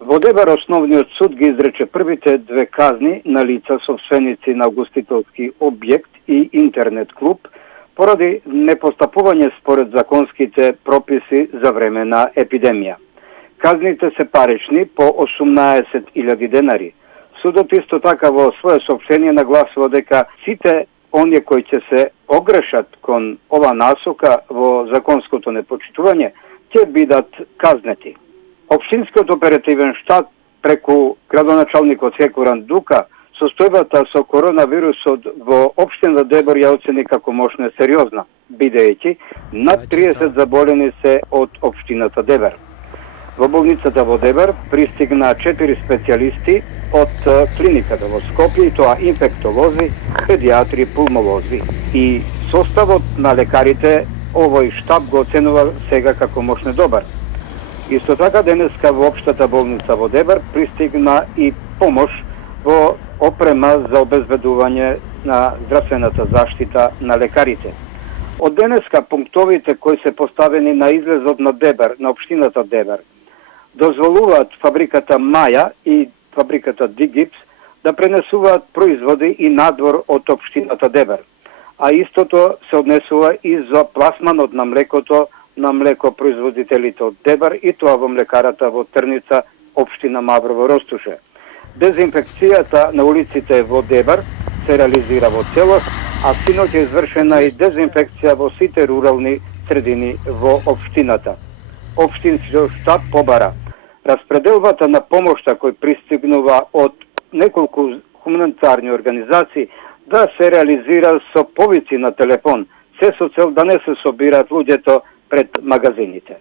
Во Дебар основниот суд ги изрече првите 2 казни на лица собственици на угостителски објект и интернет клуб поради непостапување според законските прописи за време на епидемија. Казните се парични по 18.000 денари. Судот исто така во свое соопштение нагласува дека сите оние кои ќе се огрешат кон ова насока во законското непочитување ќе бидат казнети. Општинскиот оперативен штаб преку градоначалникот Хеко Рандука состојбата со коронавирусот во општина Дебар ја оцени како можно сериозна, бидејќи над 30 заболени се од општината Дебар. Во болницата во Дебар пристигна 4 специјалисти од клиниката во Скопје, и тоа инфектолози, педиатри, пулмолози. И составот на лекарите овој штаб го оценува сега како можно добар. Исто така денеска во општата болница во Дебар пристигна и помош во опрема за обезбедување на здравствената заштита на лекарите. Од денеска пунктовите кои се поставени на излезот на Дебар, на општината Дебар, дозволуваат фабриката Маја и фабриката Дигипс да пренесуваат производи и надвор од општината Дебар. А истото се однесува и за пласманот на млекото на млекопроизводителите од Дебар, и тоа во млекарата во Трница, општина Маврово Ростуше. Дезинфекцијата на улиците во Дебар се реализира во целост, а синоќ е извршена и дезинфекција во сите рурални средини во општината. Општинскиот штаб побара распределбата на помошта кој пристигнува од неколку хуманитарни организации да се реализира со повици на телефон, се со цел да не се собираат луѓето пред магазините.